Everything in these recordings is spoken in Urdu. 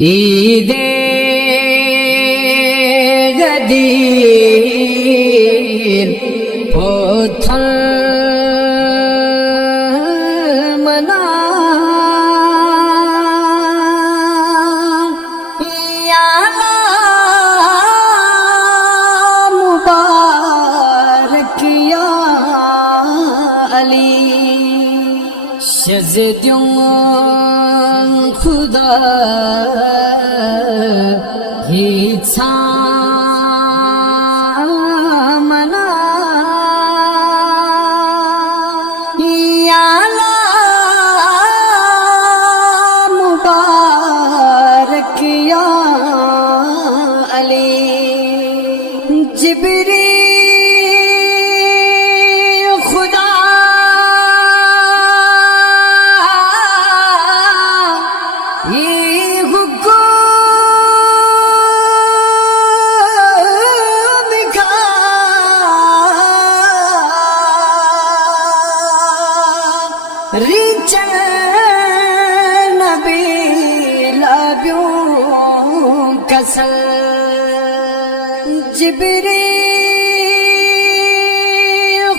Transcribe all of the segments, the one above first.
عید غدیر پوتھل منا یا مبارک یا علی شزدیوں خدا ہی منا یا مبارک یا علی جبریل خدا یہ حکم کا ریچن نبی لابیوں کسل جبریل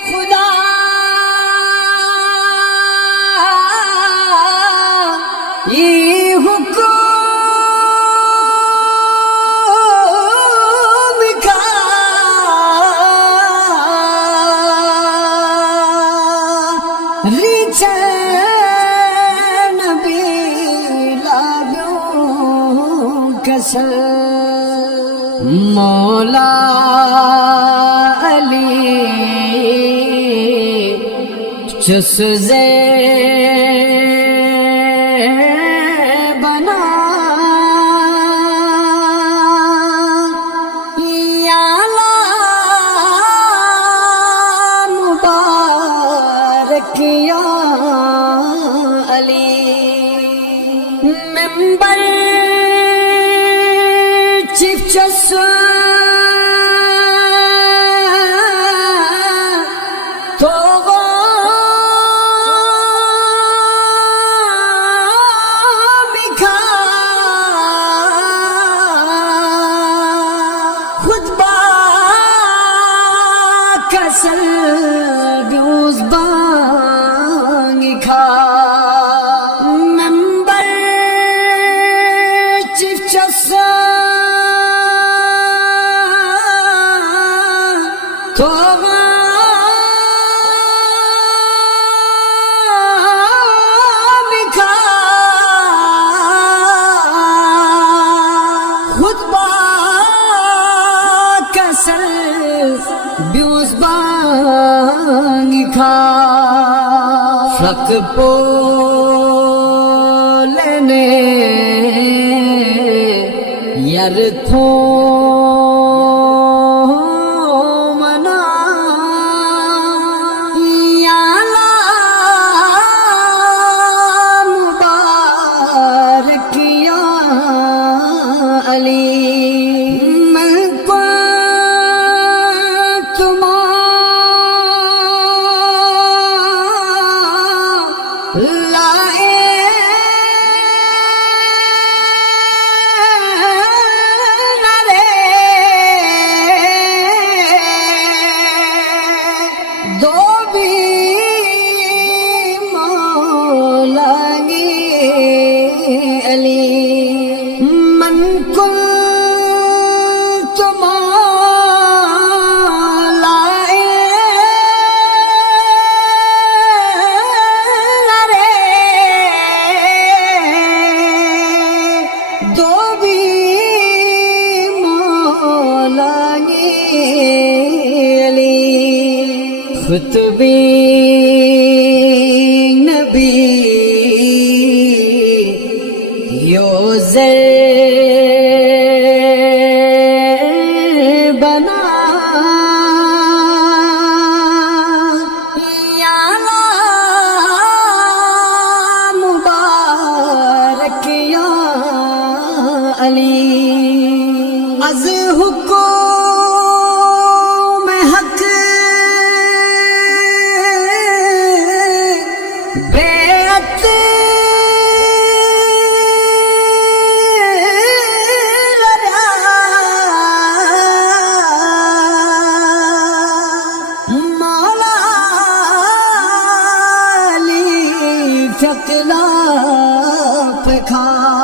خدا یہ حکم کا ریچن نبی لابیوں کسل مولا علی چسزے بنا یا مبارک یا علی ممبر چیف جسٹس تو خطبہ کسل بیوز بانگی کھا ممبر چیف جسٹس تو بیوز بانگی کھا فق پولنے یر تھو منا یا مبارک یا علی خطبی نبی یوزر بنا یا مبارک یا علی از حکم حق بیعت چکلا پہ کھا